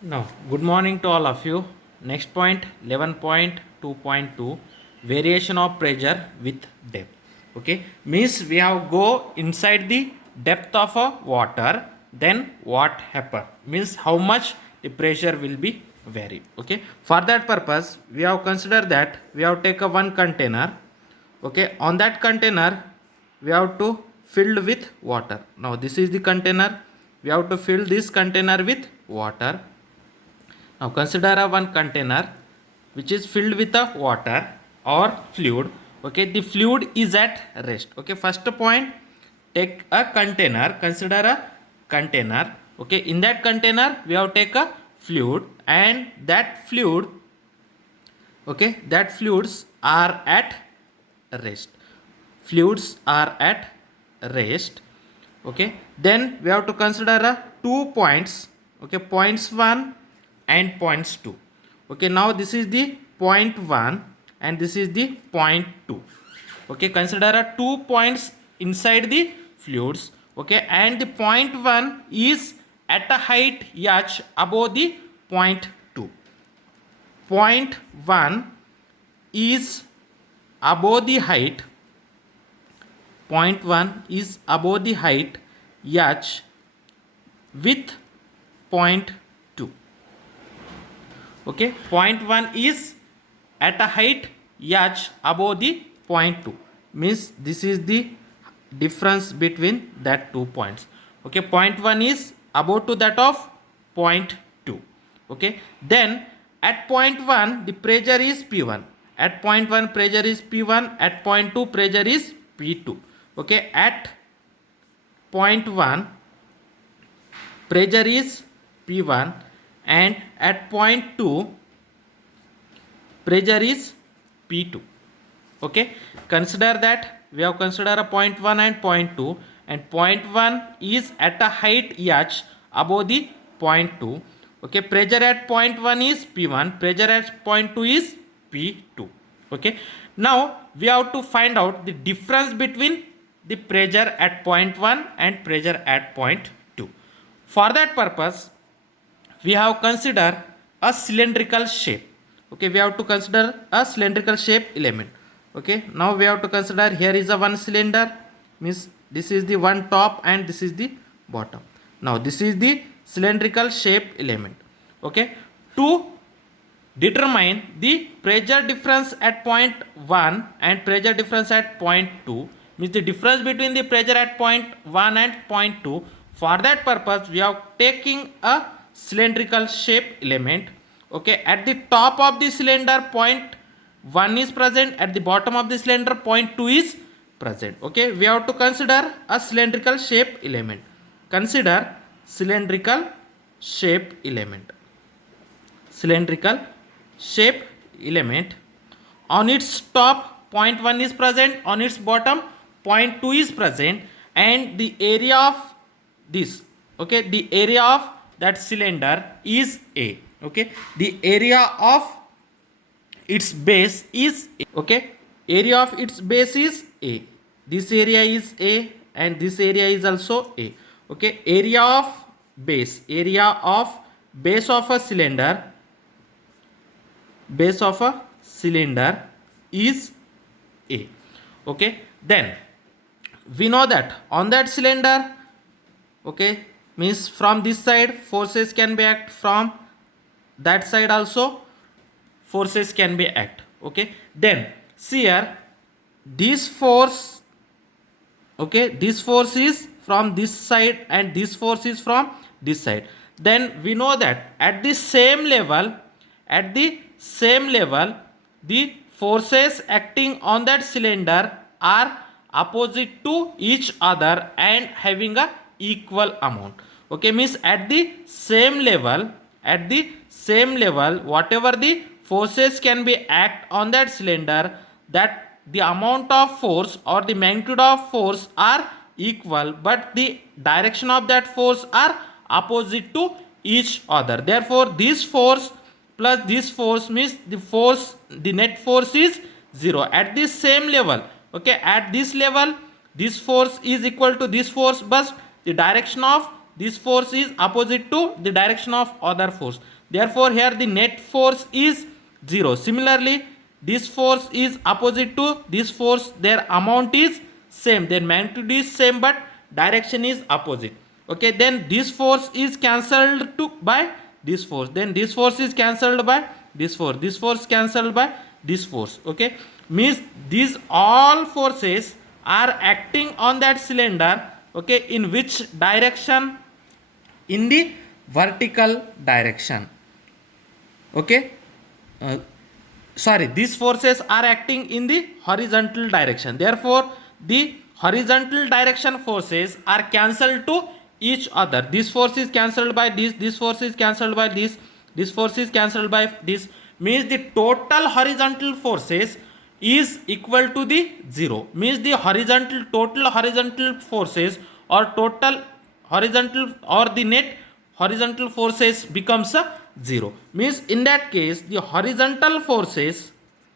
Now, good morning to all of you. Next point 11.2.2 variation of pressure with depth. Okay, means we have go inside the depth of a water, then what happen? Means how much the pressure will be vary. Okay, for that purpose, we have consider that we have take a one container. Okay, on that container, we have to filled with water. Now, this is the container. We have to fill this container with water. Now consider a one container which is filled with a water or fluid. Okay, the fluid is at rest. Okay, first point, take a container. Consider a container. Okay, in that container we have take a fluid, and that fluid, okay, that fluids are at rest. Fluids are at rest. Okay, then we have to consider a 2 points. Okay, points 1 and points 2. Okay, now this is the point 1 and this is the point 2. Okay, consider a 2 points inside the fluids. Okay, and the point 1 is at a height h above the point 2. Point 1 is above the height, point 1 is above the height h with point 2. Okay, point 1 is at a height h above the point 2, means this is the difference between that 2 points. Okay, point 1 is above to that of point 2. Okay, then at point 1 the pressure is P1, at point 1 pressure is P1, at point 2 pressure is P2. Okay, at point 1 pressure is P1 and at point 2 pressure is P2. Okay, consider that we have considered a point 1 and point 2, and point 1 is at a height h above the point 2. Okay, pressure at point 1 is P1, pressure at point 2 is P2. Okay, now we have to find out the difference between the pressure at point 1 and pressure at point 2. For that purpose, we have considered a cylindrical shape. Okay, we have to consider a cylindrical shape element. Okay, now we have to consider here is a one cylinder, means this is the one top and this is the bottom. Now this is the cylindrical shape element. Okay, to determine the pressure difference at point 1 and pressure difference at point 2, means the difference between the pressure at point 1 and point 2. For that purpose, we are taking a cylindrical shape element. Okay, at the top of the cylinder point 1 is present, at the bottom of the cylinder point 2 is present. Okay, we have to consider a cylindrical shape element. Consider cylindrical shape element. Cylindrical shape element, on its top point 1 is present, on its bottom point 2 is present, and the area of this, okay, the area of that cylinder is A. Okay, the area of its base is A. Okay, area of its base is A, this area is A and this area is also A. Okay, area of base, area of base of a cylinder, base of a cylinder is A. Okay, then we know that on that cylinder, okay, means from this side forces can be act, from that side also forces can be act. Okay, then see here, this force, okay, this force is from this side and this force is from this side. Then we know that at the same level, at the same level, the forces acting on that cylinder are opposite to each other and having a equal amount. Okay, means at the same level, at the same level, whatever the forces can be act on that cylinder, that the amount of force or the magnitude of force are equal, but the direction of that force are opposite to each other. Therefore this force plus this force means the force, the net force is 0 at this same level. Okay, at this level this force is equal to this force, but the direction of this force is opposite to the direction of other force. Therefore here the net force is 0. Similarly, this force is opposite to this force, their amount is same, their magnitude is same, but direction is opposite. Okay, then this force is cancelled to by this force, then this force is cancelled by this force cancelled by this force. Okay, means these all forces are acting on that cylinder. Okay, in which direction? In the vertical direction. Okay, sorry, these forces are acting in the horizontal direction. Therefore the horizontal direction forces are cancelled to each other. This force is cancelled by this force is cancelled by this force is cancelled by this, means the total horizontal forces is equal to the 0. Means the total horizontal forces or total horizontal or the net horizontal forces becomes a 0. Means in that case the horizontal forces,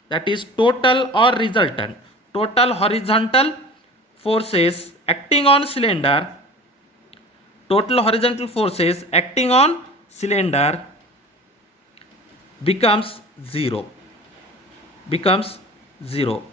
that is total or resultant, total horizontal forces acting on cylinder, total horizontal forces acting on cylinder becomes 0.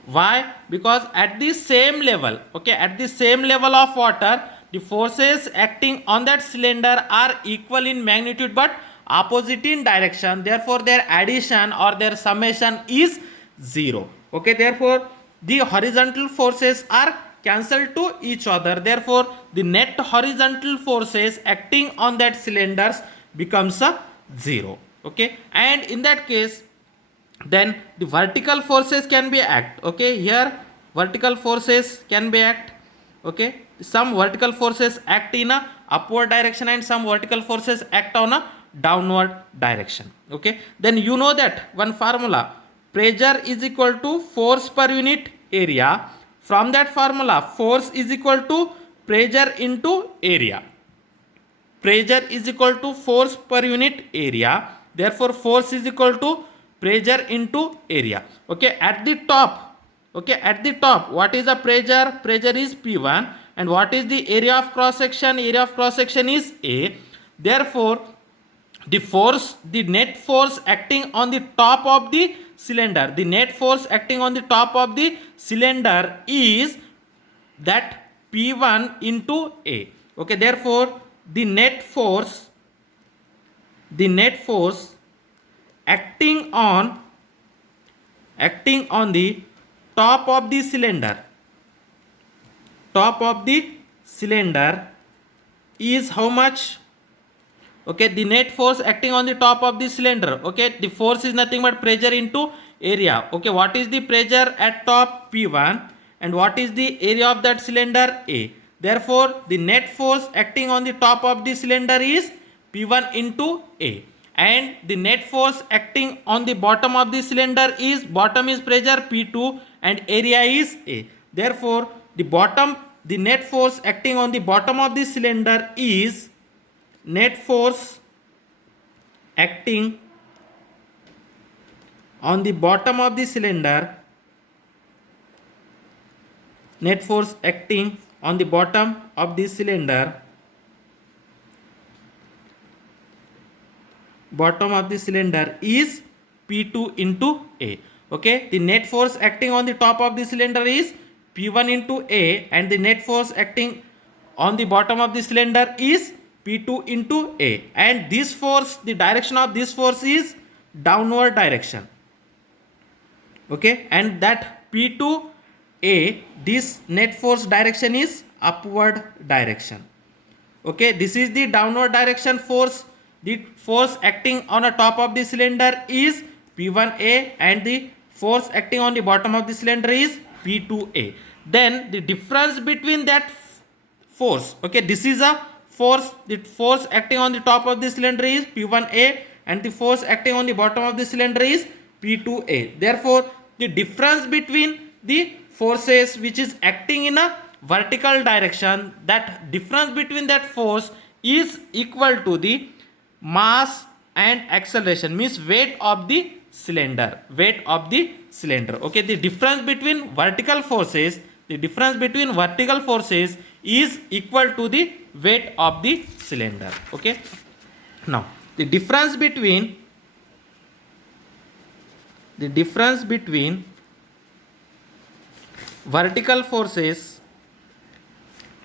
Why? Because at the same level, okay, at the same level of water, the forces acting on that cylinder are equal in magnitude but opposite in direction. Therefore their addition or their summation is 0. Okay, therefore the horizontal forces are cancelled to each other. Therefore the net horizontal forces acting on that cylinders becomes a 0. Okay, and in that case then the vertical forces can be act. Okay, here vertical forces can be act. Okay, some vertical forces act in a upward direction and some vertical forces act on a downward direction. Okay, then you know that one formula, pressure is equal to force per unit area. From that formula, force is equal to pressure into area. Pressure is equal to force per unit area. Therefore force is equal to pressure into area. Okay, at the top, okay, at the top, what is the pressure? Pressure is P1. And what is the area of cross section? Area of cross section is A. Therefore the force, the net force acting on the top of the cylinder, the net force acting on the top of the cylinder is that P1 into A. Okay, therefore the net force acting on the top of the cylinder is how much? Okay, the net force acting on the top of the cylinder. Okay, the force is nothing but pressure into area. Okay, what is the pressure at top? P1. And what is the area of that cylinder? A. Therefore the net force acting on the top of the cylinder is P1 into A. And the net force acting on the bottom of the cylinder is, bottom is pressure P2 and area is A. Therefore the net force acting on the bottom of the cylinder is net force acting on the bottom of the cylinder, net force acting on the bottom of the cylinder, bottom of the cylinder is P2 into A. Okay, the net force acting on the top of the cylinder is P1 into A and the net force acting on the bottom of the cylinder is P2 into A. And this force, the direction of this force is downward direction. Okay, and that P2A, this net force direction is upward direction. Okay, this is the downward direction force. The force acting on the top of the cylinder is P1A and the force acting on the bottom of the cylinder is P2A. Then the difference between that force, okay, this is a force, the force acting on the top of the cylinder is P1A and the force acting on the bottom of the cylinder is P2A. Therefore the difference between the forces which is acting in a vertical direction, that difference between that force is equal to the mass and acceleration, means weight of the cylinder, okay. The difference between vertical forces is equal to the weight of the cylinder. Okay, now the difference between vertical forces,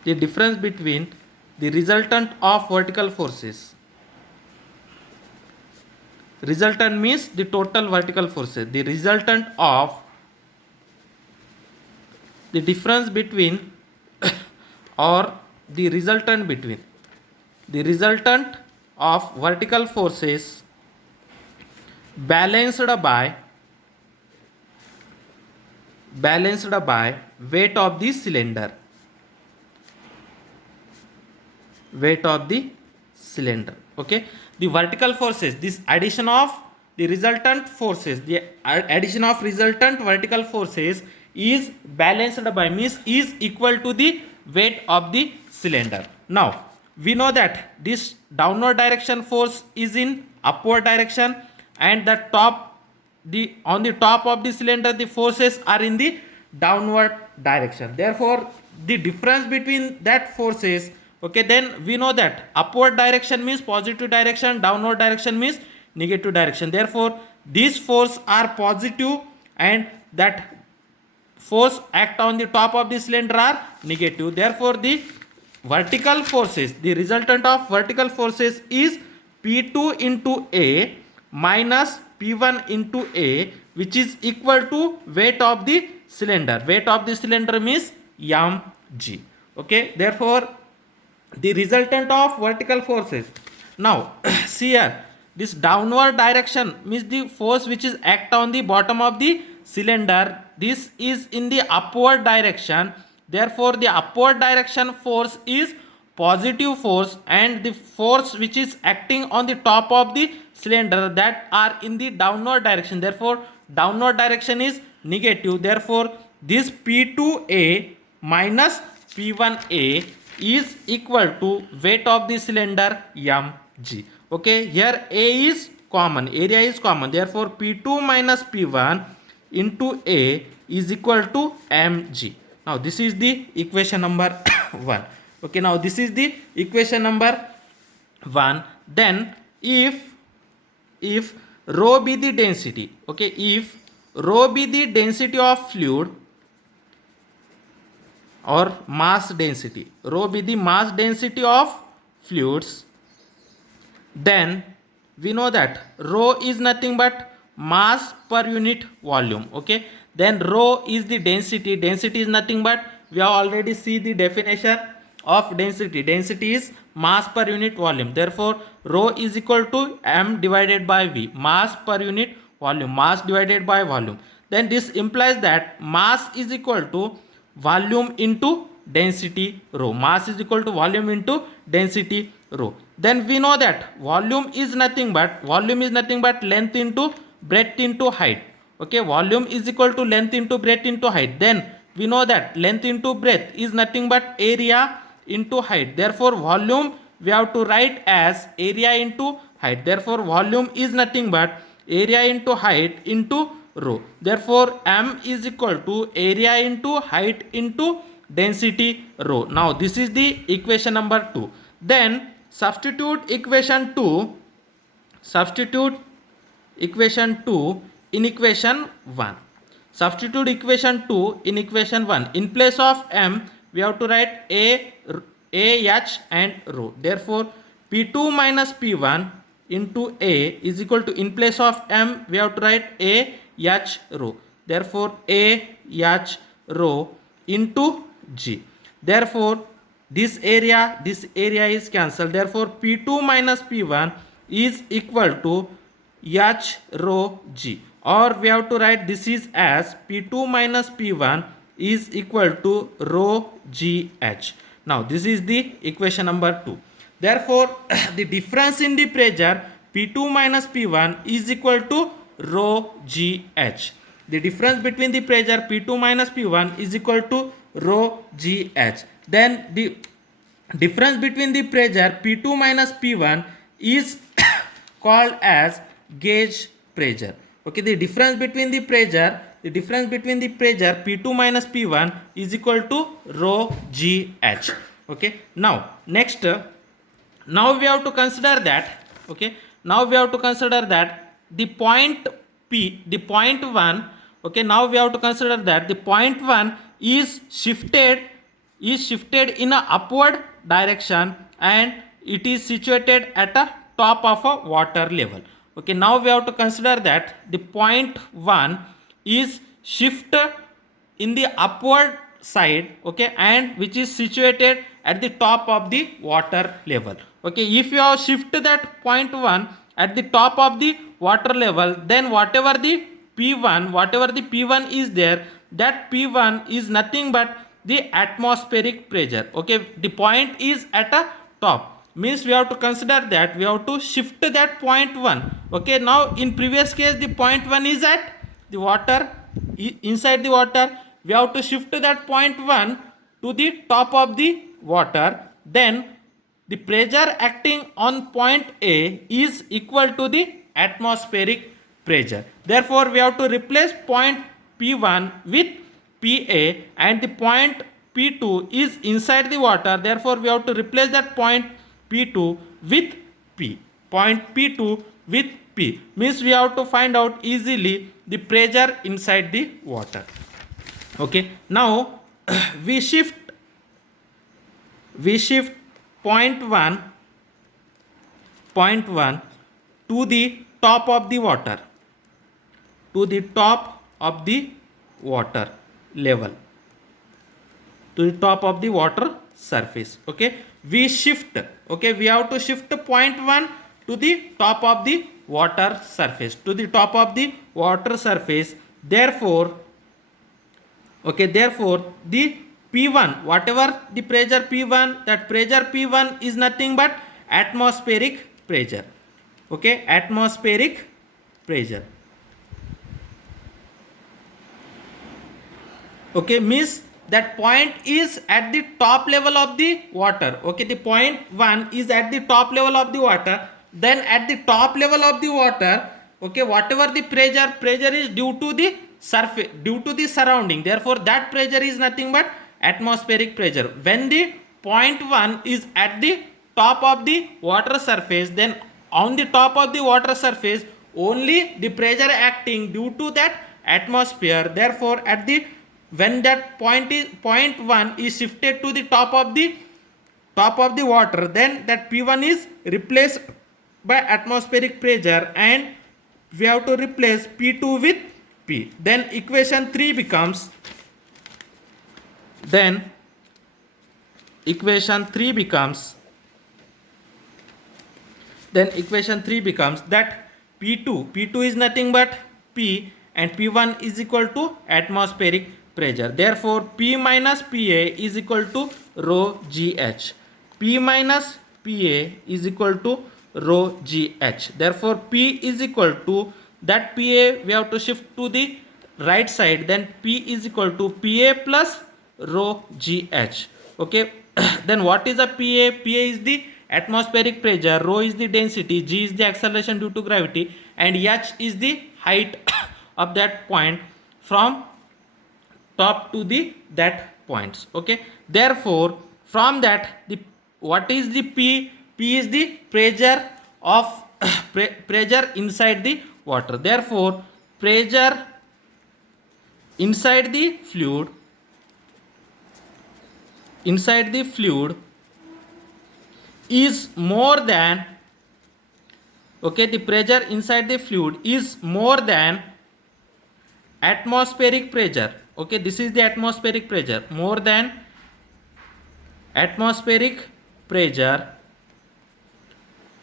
the difference between the resultant of vertical forces, resultant means the total vertical forces, the resultant of the difference between or the resultant between the resultant of vertical forces balanced by weight of the cylinder, okay. The vertical forces, this addition of the resultant forces, the addition of resultant vertical forces is balanced by, means is equal to the weight of the cylinder. Now we know that this downward direction force is in upward direction, and on the top of the cylinder the forces are in the downward direction. Therefore the difference between that forces, okay, then we know that upward direction means positive direction, downward direction means negative direction. Therefore these forces are positive and that force act on the top of the cylinder are negative. Therefore the vertical forces, the resultant of vertical forces is P2 into A minus P1 into A, which is equal to weight of the cylinder. Weight of the cylinder means mg. Okay, therefore the resultant of vertical forces. Now see here, this downward direction means the force which is act on the bottom of the cylinder, this is in the upward direction. Therefore the upward direction force is positive force, and the force which is acting on the top of the cylinder that are in the downward direction. Therefore downward direction is negative. Therefore this P2A minus P1A is equal to weight of the cylinder mg. Okay, here A is common, area is common. Therefore P2 minus P1 into A is equal to mg. Now this is the equation number 1. Okay, now this is the equation number 1. Then if rho be the density, okay, if rho be the density of fluid or mass density, rho be the mass density of fluids, then we know that rho is nothing but mass per unit volume. Okay, then rho is the density, density is nothing but, we have already see the definition of density, density is mass per unit volume. Therefore rho is equal to m divided by v, mass per unit volume, mass divided by volume. Then this implies that mass is equal to volume into density rho, mass is equal to volume into density rho. Then we know that volume is nothing but length into breadth into height. Okay, volume is equal to length into breadth into height. Then we know that length into breadth is nothing but area into height. Therefore volume we have to write as area into height. Therefore volume is nothing but area into height into rho. Therefore m is equal to area into height into density rho. Now this is the equation number 2. Then substitute equation 2 in equation 1. Substitute equation 2 in equation 1. In place of m we have to write a, h and rho. Therefore P2 minus P1 into A is equal to, in place of m we have to write a, h, rho. Therefore a, h, rho into g. Therefore this area is cancelled. Therefore P2 minus P1 is equal to h rho g, or we have to write this is as P2 minus P1 is equal to rho g h. Now this is the equation number 2. Therefore the difference in the pressure P2 minus P1 is equal to rho g h. The difference between the pressure P2 minus P1 is equal to rho g h. Then the difference between the pressure P2 minus P1 is called as gauge pressure. Okay, the difference between the pressure P2 minus P1 is equal to rho g h. Okay, now next, now we have to consider that, okay, now we have to consider that the point P, the point 1, okay, now we have to consider that the point 1 is shifted in a upward direction and it is situated at a top of a water level. Okay, now we have to consider that the point 1 is shifted in the upward side, okay, and which is situated at the top of the water level. Okay, if you have shift that point 1 at the top of the water level, then whatever the p1 is there, that p1 is nothing but the atmospheric pressure. Okay, the point is at a top, means we have to consider that we have to shift that point 1. Okay, now in previous case the point 1 is at the water, inside the water, we have to shift that point 1 to the top of the water, then the pressure acting on point A is equal to the atmospheric pressure. Therefore we have to replace point P1 with PA, and the point P2 is inside the water, therefore we have to replace that point P2 with P, point P2 with P, means we have to find out easily the pressure inside the water. Okay, now we shift point 1 to the top of the water, to the top of the water level, to the top of the water surface. Okay, we shift, okay, we have to shift point 1 to the top of the water surface, to the top of the water surface. Therefore, okay, therefore the P1, whatever the pressure P1, that pressure P1 is nothing but atmospheric pressure. Okay, atmospheric pressure. Okay, means that point is at the top level of the water. Okay, the point 1 is at the top level of the water, then at the top level of the water, okay, whatever the pressure is due to the surface, due to the surrounding, therefore that pressure is nothing but atmospheric pressure. When the point 1 is at the top of the water surface, then on the top of the water surface only the pressure acting due to that atmosphere, therefore at the when that point 1 is shifted to the top of the water, then that P1 is replaced by atmospheric pressure and we have to replace P2 with P. Then equation 3 becomes, then equation 3 becomes that P2 is nothing but P and P1 is equal to atmospheric pressure. Therefore P minus PA is equal to rho GH. P minus PA is equal to rho GH. Therefore P is equal to that PA, we have to shift to the right side, then P is equal to PA plus rho GH. Okay, then what is a PA? PA is the atmospheric pressure, rho is the density, G is the acceleration due to gravity, and H is the height of that point from top to the that points. Okay, therefore from that the what is the P? P is the pressure of pressure inside the water. Therefore pressure inside the fluid is more than, okay, the pressure inside the fluid is more than atmospheric pressure. Okay, this is the atmospheric pressure, more than atmospheric pressure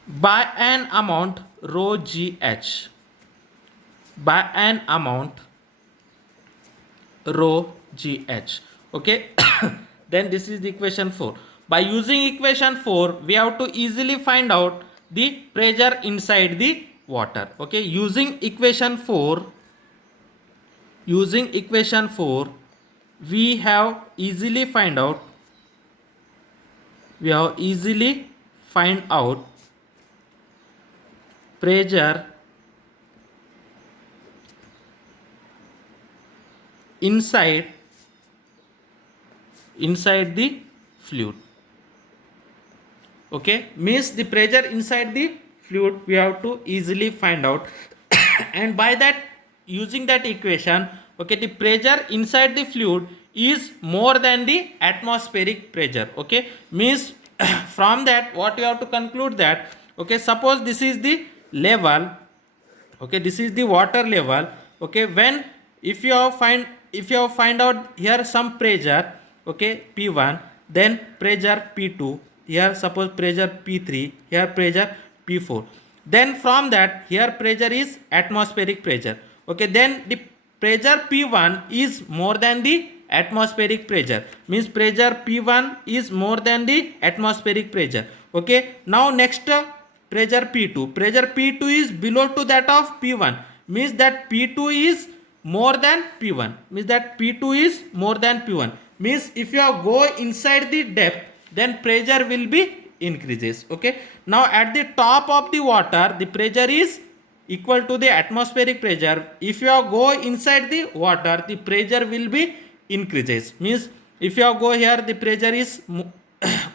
by an amount rho GH, by an amount rho GH. Okay, then this is the equation 4. By using equation 4 we have to easily find out the pressure inside the water. Okay, using equation 4 we have easily find out pressure inside the fluid. Okay, means the pressure inside the fluid we have to easily find out. And by that, using that equation, okay, the pressure inside the fluid is more than the atmospheric pressure. Okay, means from that what you have to conclude that, okay, suppose this is the level, okay, this is the water level, okay, when if you have find out here some pressure, okay, P1, then pressure P2, here suppose pressure P3, here pressure P4, then from that here pressure is atmospheric pressure, okay, then the pressure P1 is more than the atmospheric pressure, means pressure P1 is more than the atmospheric pressure. Okay, now next pressure P2. Pressure P2 is below to that of P1. Means that P2 is more than P1. Means that P2 is more than P1. Means if you go inside the depth, then pressure will be increases. Okay. Now at the top of the water, the pressure is equal to the atmospheric pressure. If you go inside the water, the pressure will be increases. Means if you go here, the pressure is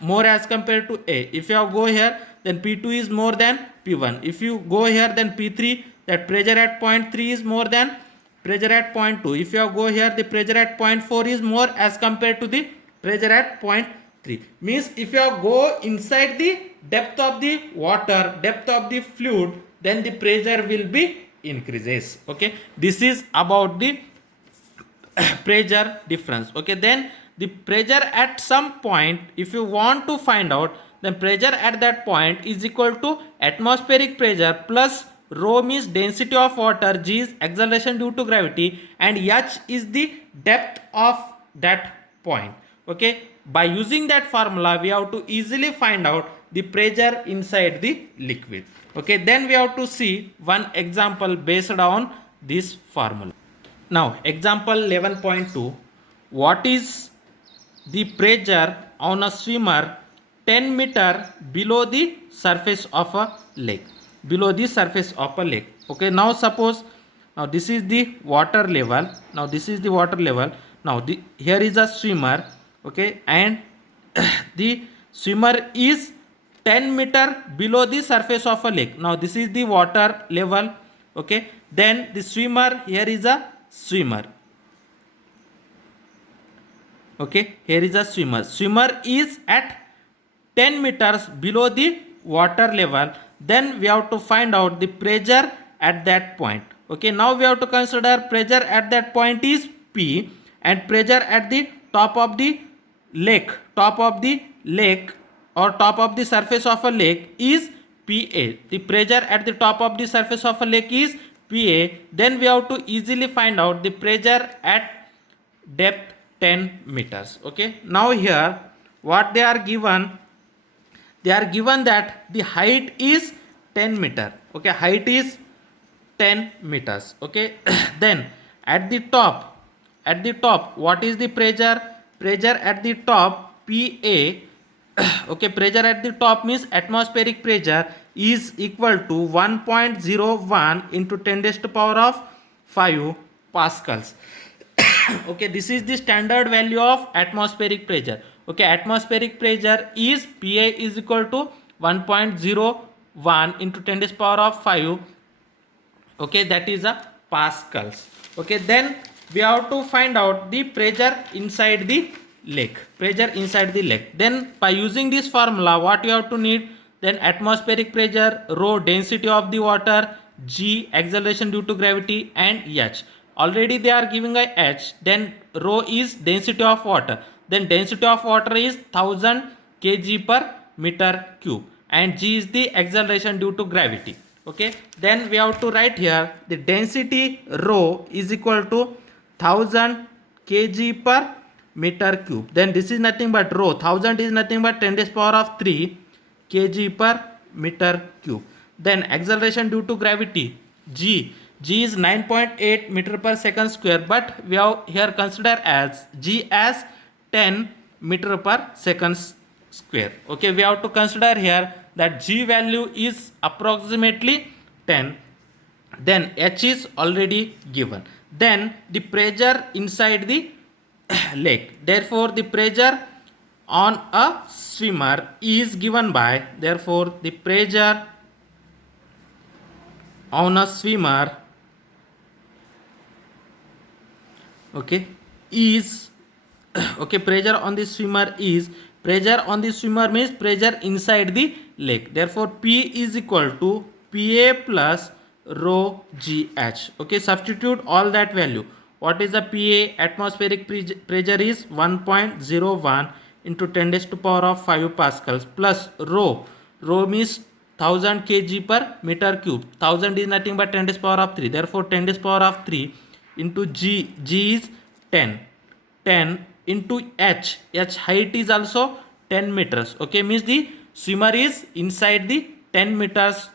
more as compared to A. If you go here, then P2 is more than P1. If you go here, then P3, that pressure at point 3 is more than pressure at point 2. If you go here, the pressure at point 4 is more as compared to the pressure at point 3. Means if you go inside the depth of the water, depth of the fluid, then the pressure will be increases. Okay, this is about the pressure difference. Okay, then the pressure at some point, if you want to find out, then pressure at that point is equal to atmospheric pressure plus rho means density of water, g is acceleration due to gravity, and h is the depth of that point. Okay, by using that formula we have to easily find out the pressure inside the liquid. Okay, then we have to see one example based on this formula. Now example 11.2, what is the pressure on a swimmer 10 meter below the surface of a lake, below the surface of a lake. Okay, now suppose, now this is the water level, now this is the water level, now here is a swimmer, okay, and the swimmer is 10 meter below the surface of a lake. Now this is the water level, okay, then the swimmer, here is a swimmer, okay, here is a swimmer is at 10 meters below the water level. Then we have to find out the pressure at that point. Okay, now we have to consider pressure at that point is P, and pressure at the top of the lake, or top of the surface of a lake is PA. The pressure at the top of the surface of a lake is PA. Then we have to easily find out the pressure at depth 10 meters. Okay, now here what they are given, they are given that the height is 10 meter. Okay, height is 10 meters. Okay, then at the top, what is the pressure? Pressure at the top PA, okay, pressure at the top means atmospheric pressure is equal to 1.01 into 10 raised to power of 5 pascals. Okay, this is the standard value of atmospheric pressure. Okay, atmospheric pressure is PA is equal to 1.01 into 10 raised power of 5. Okay, that is a pascals. Okay, then we have to find out the pressure inside the lake. Then by using this formula, what you have to need, then atmospheric pressure, rho density of the water, g acceleration due to gravity, and h. Already they are giving a h, then rho is density of water, then density of water is 1000 kg per meter cube, and g is the acceleration due to gravity. Okay, then we have to write here the density rho is equal to 1000 kg per meter cube. Then this is nothing but rho, 1000 is nothing but 10 raised power of 3 kg per meter cube. Then acceleration due to gravity, g is 9.8 meter per second square, but we have here consider as g as 10 meter per second square. Okay, we have to consider here that g value is approximately 10. Then h is already given. Then the pressure inside the lake, therefore the pressure on a swimmer is given by, therefore the pressure on a swimmer, okay, is okay, pressure on the swimmer is, pressure on the swimmer means pressure inside the lake, therefore P is equal to PA plus rho GH. Okay, substitute all that value. What is the PA? Atmospheric pressure is 1.01 into 10 raised to power of 5 pascals plus rho means 1000 kg per meter cube. 1000 is nothing but 10 raised to power of 3, therefore 10 raised to power of 3 into G is 10 into H height is also 10 meters. Okay, means the swimmer is inside the 10 meters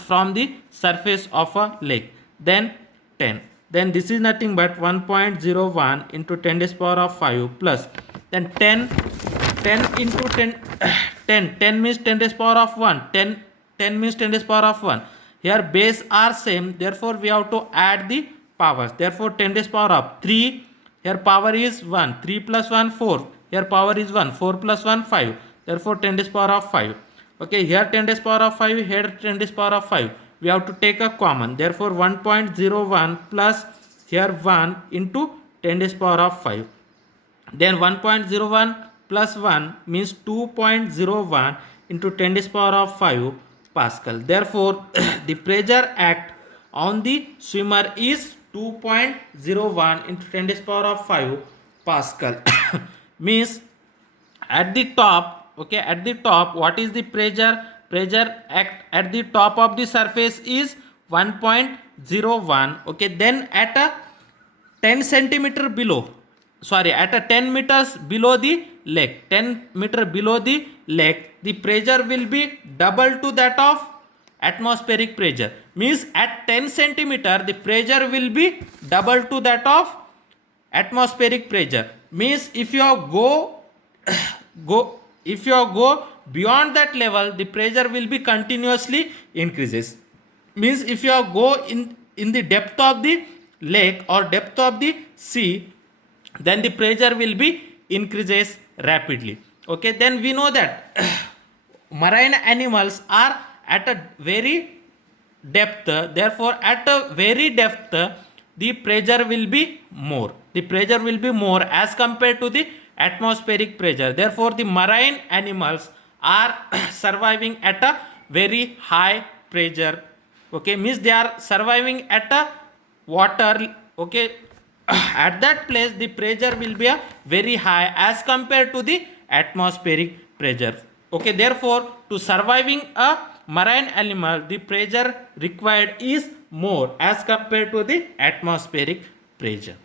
from the surface of a lake, then 10, then this is nothing but 1.01 into 10 raised power of 5 plus then 10 into 10 10 means 10 raised power of 1, 10 means 10 raised power of 1. Here base are same, therefore we have to add the powers, therefore 10 raised power of 3, here power is 1, 3 plus 1 4, here power is 1, 4 plus 1 5, therefore 10 raised power of 5. Okay, here 10 raised power of 5, here 10 raised power of 5, we have to take a common, therefore 1.01 plus here 1 into 10 raised power of 5, then 1.01 plus 1 means 2.01 into 10 raised power of 5 pascal, therefore the pressure act on the swimmer is 2.01 into 10 raised power of 5 pascal. Means at the top, okay, at the top what is the pressure? Pressure at the top of the surface is 1.01. okay, then at a 10 centimeter below, sorry, at a 10 meters below the lake, 10 meter below the lake, the pressure will be double to that of atmospheric pressure. Means at 10 centimeter the pressure will be double to that of atmospheric pressure. Means if you go beyond that level, the pressure will be continuously increases. Means if you go in the depth of the lake or depth of the sea, then the pressure will be increases rapidly. Okay, then we know that marine animals are at a very depth, therefore at a very depth the pressure will be more, the pressure will be more as compared to the atmospheric pressure, therefore the marine animals are surviving at a very high pressure. Okay, means they are surviving at a water, okay, at that place the pressure will be a very high as compared to the atmospheric pressure. Okay, therefore to surviving a marine animal the pressure required is more as compared to the atmospheric pressure.